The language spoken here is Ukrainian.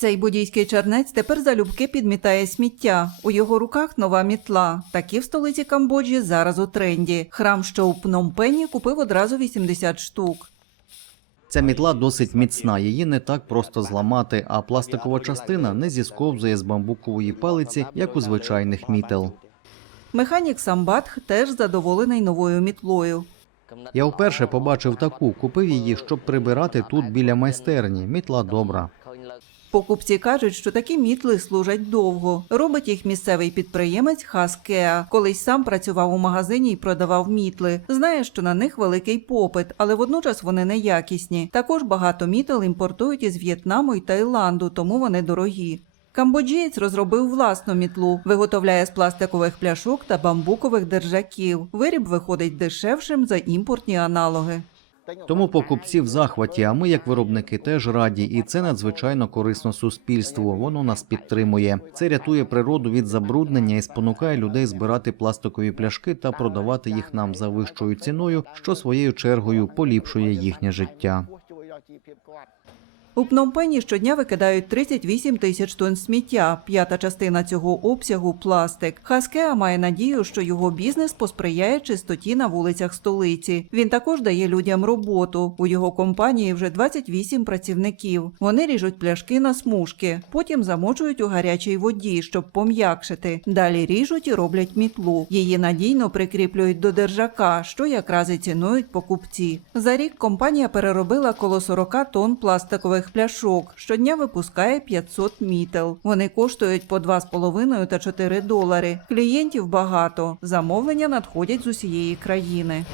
Цей буддійський чернець тепер залюбки підмітає сміття. У його руках нова мітла. Такі в столиці Камбоджі зараз у тренді. Храм, що у Пномпені, купив одразу 80 штук. Ця мітла досить міцна, її не так просто зламати, а пластикова частина не зісковзує з бамбукової палиці, як у звичайних мітел. Механік Самбатх теж задоволений новою мітлою. Я вперше побачив таку, купив її, щоб прибирати тут біля майстерні. Мітла добра. Покупці кажуть, що такі мітли служать довго. Робить їх місцевий підприємець Хас Кеа. Колись сам працював у магазині і продавав мітли. Знає, що на них великий попит, але водночас вони неякісні. Також багато мітел імпортують із В'єтнаму і Таїланду, тому вони дорогі. Камбоджієць розробив власну мітлу, виготовляє з пластикових пляшок та бамбукових держаків. Виріб виходить дешевшим за імпортні аналоги. Тому покупці в захваті, а ми, як виробники, теж раді, і це надзвичайно корисно суспільству. Воно нас підтримує. Це рятує природу від забруднення і спонукає людей збирати пластикові пляшки та продавати їх нам за вищою ціною, що своєю чергою поліпшує їхнє життя. У Пномпені щодня викидають 38 тисяч тонн сміття. П'ята частина цього обсягу пластик. Хаскеа має надію, що його бізнес посприяє чистоті на вулицях столиці. Він також дає людям роботу. У його компанії вже 28 працівників. Вони ріжуть пляшки на смужки, потім замочують у гарячій воді, щоб пом'якшити. Далі ріжуть і роблять мітлу. Її надійно прикріплюють до держака, що якраз і цінують покупці. За рік компанія переробила коло 40 тонн пластикових пляшок. Щодня випускає 500 мітел. Вони коштують по 2,5 та 4 долари. Клієнтів багато. Замовлення надходять з усієї країни.